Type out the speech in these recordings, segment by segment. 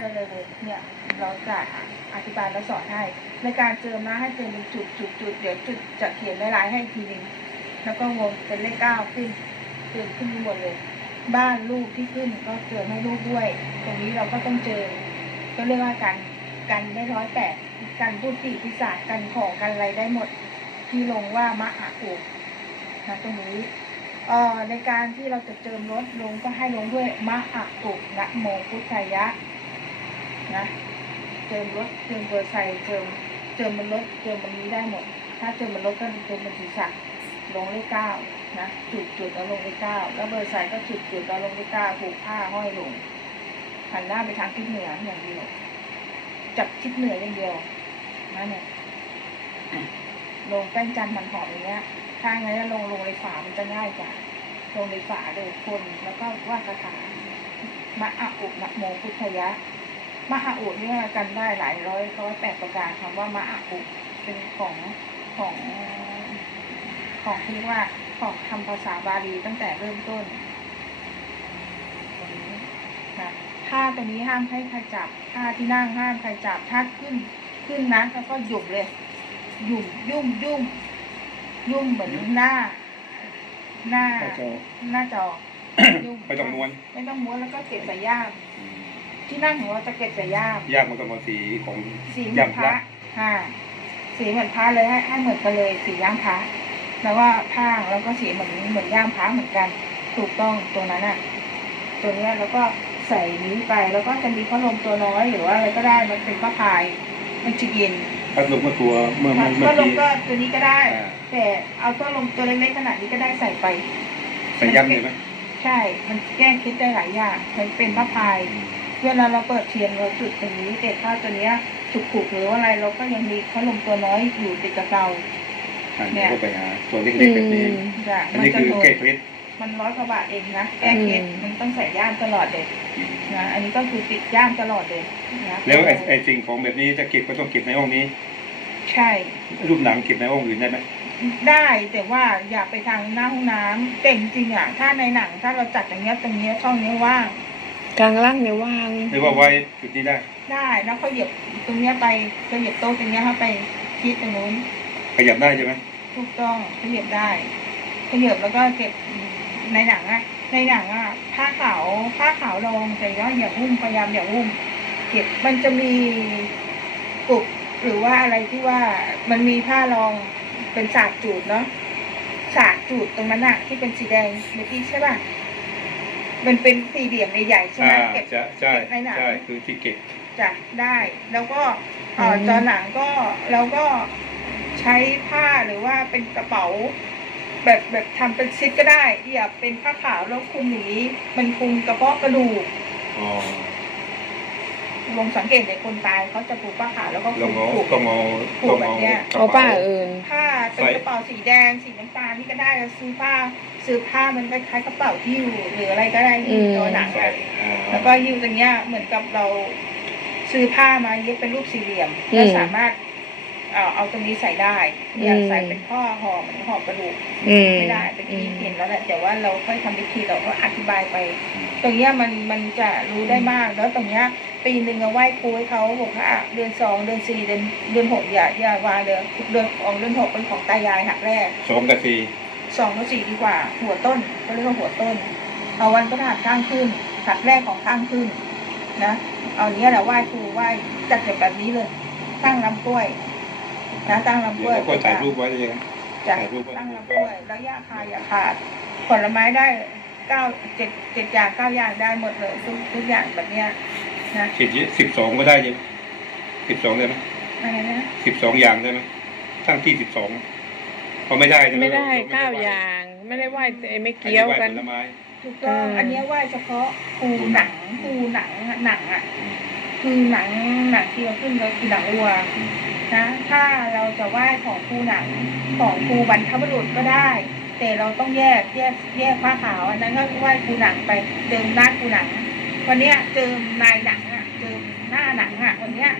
เรเลยเลยเนี่ยเราจะอธิบายและสอนให้ ในการเจิมนะให้เจิมเป็นจุดจุดจุดเดี๋ยวจุดจะเขียนลายให้ทีหนึงแล้วก็วงเป็นเลขเก้าขึ้นเจิมขึ้นข้างบนเลย บ้านลูกที่ขึ้นก็เจิมให้ลูกด้วย ตรงนี้เราก็ต้องเจอก็เรียกว่ากันกันได้ร้อยแปดกันพูดปีปีศาจกันของกันอะไรได้หมด ที่ลงว่ามะอาอุนะตรงนี้เอ่อในการที่เราจะเจิมรถลงก็ให้ลงด้วยมะอาอุนะโมพุทธายะ นะ เจิมรถเจิมเบอร์ไซค์เจิมเจิมบนรถเจิมบนนี้ได้หมด ถ้าเจิมบนรถก็เจิมบนศีรษะลงเลขเก้านะจุดจุดแล้วลงเลขเก้าแล้วเบอร์ไซค์ก็จุดจุดแล้วลงเลขเก้าผูกผ้าห้อยลงหันหน้าไปทางทิศเหนืออย่างเดียวจับทิศเหนืออย่างเดียวนั่นเนี่ยลงแป้งจันทร์มันหอมอย่างเงี้ยถ้างั้นลงลงในฝามันจะง่ายกว่าลงในฝาเลยคนแล้วก็ว่าคาถามะอะอุนะโมพุทธยะ มะอะอุเนี่ยกันได้หลายร้อยร้อยแปดประการคำว่ามะอะอุเป็นของของของที่เรียกว่าของคำภาษาบาลีตั้งแต่เริ่มต้นตรงนี้นะท่าตัวนี้ห้ามให้ใครจับท่าที่นั่งห้ามใครจับถ้าขึ้นขึ้นนะแล้วก็หยุบเลยหยุ่มยุ่มยุ่มยุ่มเหมือนหน้า หน้าก็จะหน้าจอยุ่มไม่ต้องม้วน ไม่ต้องม้วนแล้วก็เก็บใส่ย่าม ที่นั่งของเราจะเก็บใส่ย่ามยากมันก็มาสีของสีเหมือนพระอ่าสีเหมือนพระเลยให้ให้เหมือนกันเลย สีย่ามพระแล้วว่าผ้าแล้วก็สีเหมือนเหมือนย่ามพระเหมือนกัน ถูกต้องตรงนั้นอะ ตัวเนี้ยแล้วก็ใส่นี้ไปแล้วก็จะมีพัดลมตัวน้อยหรือว่าอะไรก็ได้มันเป็นผ้าพาย มันจะเย็นพัดลมก็ตัวเมื่อเมื่อเมื่พัอดลมกี้ก็ตัวนี้ก็ได้อ่าแต่เอาพัดลมตัวเล็กๆขนาดนี้ก็ได้ใส่ไปใส่ยันเลยไหมใช่ มันแก้เคล็ดได้หลายอย่าง มันเป็นผ้าพาย เวลาเราเปิดเทียนเราจุดตรงนี้แต่ถ้าตัวเนี้ยฉุกขุกหรือว่าอะไรเราก็ยังมีพัดลมตัวน้อยอยู่ติดกับเราอันเนี่นี้ยก็ไปหาตัวเล็กๆแบบนี้จ้ะอันมันนี้จะคือโทนเกล็ดเพชรมันร้อยกว่าบาทเองนะแก้เคล็ดอืมมันต้องใส่ย่ามตลอดเลยนะอันนี้ก็คือติดย่ามตลอดเลยนะแล้วไอ้ไอ้สิ่งของแบบนี้จะเก็บก็ต้องเก็บในห้องนี้ ใช่ รูปหนังเก็บในห้องอื่นได้ไหมได้แต่ว่าอย่าไปทางหน้าห้องน้ำแต่จริงๆอะถ้าในหนังถ้าเราจัดอย่างเงี้ยตรงเนี้ยช่องเนี้ยว่าง กลางล่างเนี่ยว่าง หรือว่าไว้จุดนี้ได้ได้แล้วเขาเหยียบตรงเนี้ยไปเขาเหยียบโต๊ะตรงเนี้ยเข้าไปคิดตรงนู้นขยับได้ใช่ไหมถูกต้องเขาเหยียบได้เขาเหยียบแล้วก็เก็บในหนังอะในหนังอะผ้าขาวผ้าขาวรองแต่ว่าอย่าหุ้มพยายามอย่าหุ้มเก็บมันจะมีกุบหรือว่าอะไรที่ว่ามันมีผ้ารองเป็นสากจูดเนาะสากจูดตรงนั้นอะที่เป็นสีแดงเมื่อกี้ใช่ป่ะ มันเป็นสี่เหลี่ยมใหญ่ๆใช่ไหมอ่าเก็บใช่ใช่เก็บในหนังใช่คือที่เก็บจะได้แล้วก็เอ่อจอหนังก็เราก็ใช้ผ้าหรือว่าเป็นกระเป๋า แบบแบบทำเป็นซิปก็ได้อย่าเป็นผ้าขาวแล้วคลุมอย่างนี้ มันคลุมกระเพาะกระดูกอ๋อลองสังเกตในคนตายเขาจะผูกผ้าขาวแล้วก็คลลุองมเอาผูก ต้องเอาผูต้กองแบบเอาเนี้ยเอาป้าเอิญผ้าเป็นกระเป๋าสีแดงสีน้ำตาลนี่ก็ได้แล้วซื้อผ้า ซื้อผ้ามันคล้ายๆกระเป๋าหิ้วหรืออะไรก็ได้ที่ตัวหนังใส่อะอ่าแล้วก็หิ้วตรงเนี้ยเหมือนกับเราซื้อผ้ามาเย็บเป็นรูปสี่เหลี่ยมแล้วสามารถเอาเอาตรงนี้ใส่ได้อย่าใส่เป็นข้อห่อเหมือนห่อกระดูกอืมไม่ได้ตะกี้เห็นแล้วแหละแต่ว่าเราค่อยทำวิธีเราก็อธิบายไป ตรงเนี้ยมันมันจะรู้ได้มาก แล้วตรงเนี้ยปีหนึ่งเอาไหว้ครูให้เขาบอกว่าอะเดือนสองเดือนสี่เดือนเดือนหกอย่าอย่าวางเดือนเดือนออกเดือนหกเป็นของตายายหักแรกสองกับสี่ สองกับสี่ดีกว่า หัวต้นก็เรียกว่าหัวต้น เอาวันก็หักข้างขึ้นหักแรกของข้างขึ้นนะ เอาเนี้ยแหละไหว้ครูไหว้จัดแบบนี้เลย ตั้งลำกล้วยนะตั้งลำกเดี๋ล้ยววยเราก็ถ่ายรูปไว้ได้ยังไงจะถ่ายรูปไว้ตั้งลำกล้วยแล้วย่าคาอย่าขาด ผลไม้ได้เก้าเจ็ดเจ็ดอย่างเก้าอย่างได้หมดเลยทุกทุกอย่างแบบเนี้ยนะขีดสิบสองก็ได้ยังสิบสองได้ไหมอะไรนะสิบสองอย่างได้ไหมทั้งที่สิบสอง เขาไม่ได้ใช่หไม่ได้รเก้าไหว้อย่าง ไม่ได้ไหวไอ้ไม่อันเกี้นี้ยวไหว้กัน ผลไม้ถูกต้องอืมอันเนี้ยไหว้เฉพาะปูหนังปูหนังอะหนังอะ คือหนังหนังที่เราขึ้นก็คือหนังวัวนะ ถ้าเราจะไหว้ของปูหนังของปูบรรพบุรุษก็ได้ แต่เราต้องแยกแยกแยกผ้าขาวอันนั้นก็ไหว้ปูหนังไปเจิมหน้าปูหนัง วันเนี้ยเจิมนายหนังอะเจิมหน้าหนังอะวันเนี้ย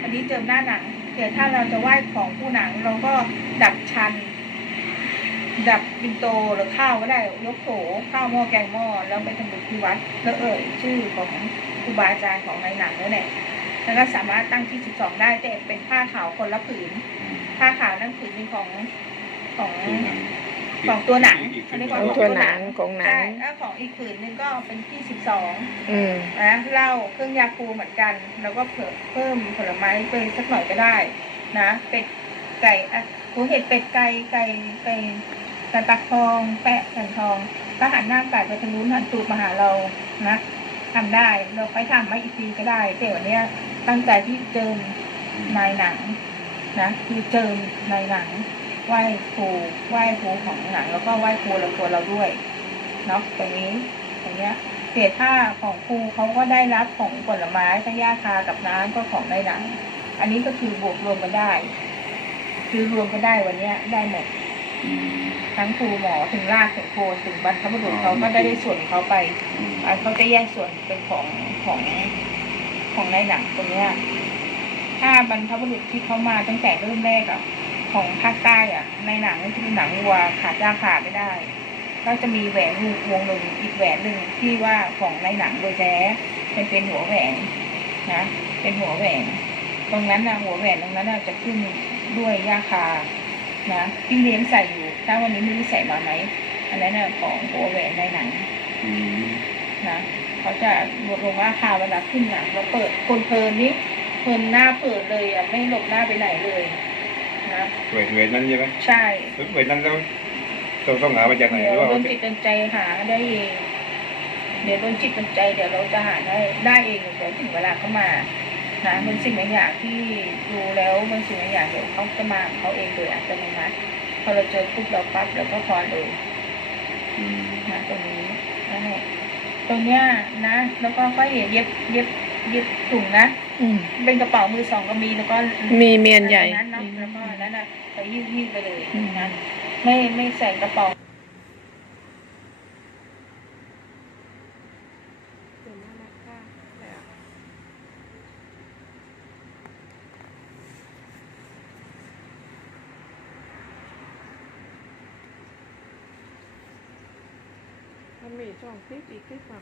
วันนี้เจิมหน้าหนังแต่ถ้าเราจะไหว้ของปูหนังเราก็ดับชัน ดับบินโตหรือข้าวก็ได้ ยกโถข้าวหม้อแกงหม้อแล้วไปทำบุญที่วัดแล้วเอ่ยชื่อของปูรูบาอาจารย์ของในหนังนั่นแหละแล้วก็สามารถตั้งที่12ได้แต่เป็นผ้าขาวคนละผืน ผ้าขาวนั่นผืนเป็นของของของตัวหนังอีกอันนี้ขขอองงตัวหนังของหนัใช่งแล้วของอีกผืนหนึ่งก็เป็นที่12อืมนะเหล้าเครื่องยาคูเหมือนกัน แล้วก็เพิ่มเพิ่มผลไม้ไปสักหน่อยก็ได้ นะเป็ดไก่อะหูเห็ดเป็ดไก่ไก่ไก่ ไก่ปักทองแปะแผ่นทองก็หันหน้าไก่ไปทางนู้นหันตูดมาหาเรานะทำได้เราไปทำมาอีกทีก็ได้แต่วันเนี้ยตั้งใจที่เจิมนายหนังนะคือเจิมนายหนังไหว้ครูไหว้ครูของหนัง แล้วก็ไหว้ครูเราตัวเราด้วยเนาะตรงนี้ตรงเนี้ยเศษผ้าของครูเขาก็ได้รับของผลไม้ทั้งย่าคากับน้ำก็ของในหนัง อันนี้ก็คือบวกรวมกันได้ คือรวมกันได้วันเนี้ยได้หมด ทั้งครูหมอถึงรากถึงโคนถึงบรรพบุรุษอ๋อเขาก็ได้ได้ส่วนของเขาไปอืมอันเขาจะแยกส่วนเป็นของของของในหนังตรงเนี้ยถ้าบรรพบุรุษที่เขามาตั้งแต่เริ่มแรกอะของภาคใต้อะในหนังที่เป็นหนังวัวขาดยาขาดไม่ได้ ก็จะมีแหวนวงหนึ่งอีกแหวนหนึ่งที่ว่าของในหนังโดยแท้เป็นเป็นหัวแหวนนะเป็นหัวแหวน ตรงนั้นนะหัวแหวนตรงนั้นน่ะจะขึ้นด้วยยาคา นะที่เลี้ยงใส่อยู่ถ้าวันนี้ไม่รู้ใส่มาไหมอันนั้นน่ะของหัวแหวนในหนังอืมนะเขาจะลดลงราคาเวลาขึ้นหนังเราเปิดคนเพลินนี่เพลินหน้าเปิดเลยอะไม่หลบหน้าไปไหนเลยนะเวทเวทนั้นใช่ไหมใช่เวทนั้นเราเราต้องหามาจากไหนเดี๋ยวหรือว่าโดนจิตโดนใจหาได้เองเดี๋ยวโดนจิตโดนใจเดี๋ยวเราจะหาได้ได้เองเดี๋ยวถึงเวลาเขามา นะบางสิ่งบางอย่างที่ดูแล้วบางสิ่งบางอย่างเดี๋ยวเขาจะมาของเขาเองโดยอัตโนมัติพอเราเจอปุ๊บเราปั๊บเราก็พอเลยอืมนะตรงนี้นั่นแหละตรงเนี้ยนะแล้วก็ก็เย็บเย็บเย็บเย็บถุงนะอืมเป็นกระเป๋ามือสองก็มีแล้วก็มีเมียนใหญ่นั้นเนาะแล้วก็อันนั้นอะใส่ยิ้วยิ้วไปเลยอืมนะไม่ไม่ใส่กระเป๋า มีช่องคลิปอีกคลิปมา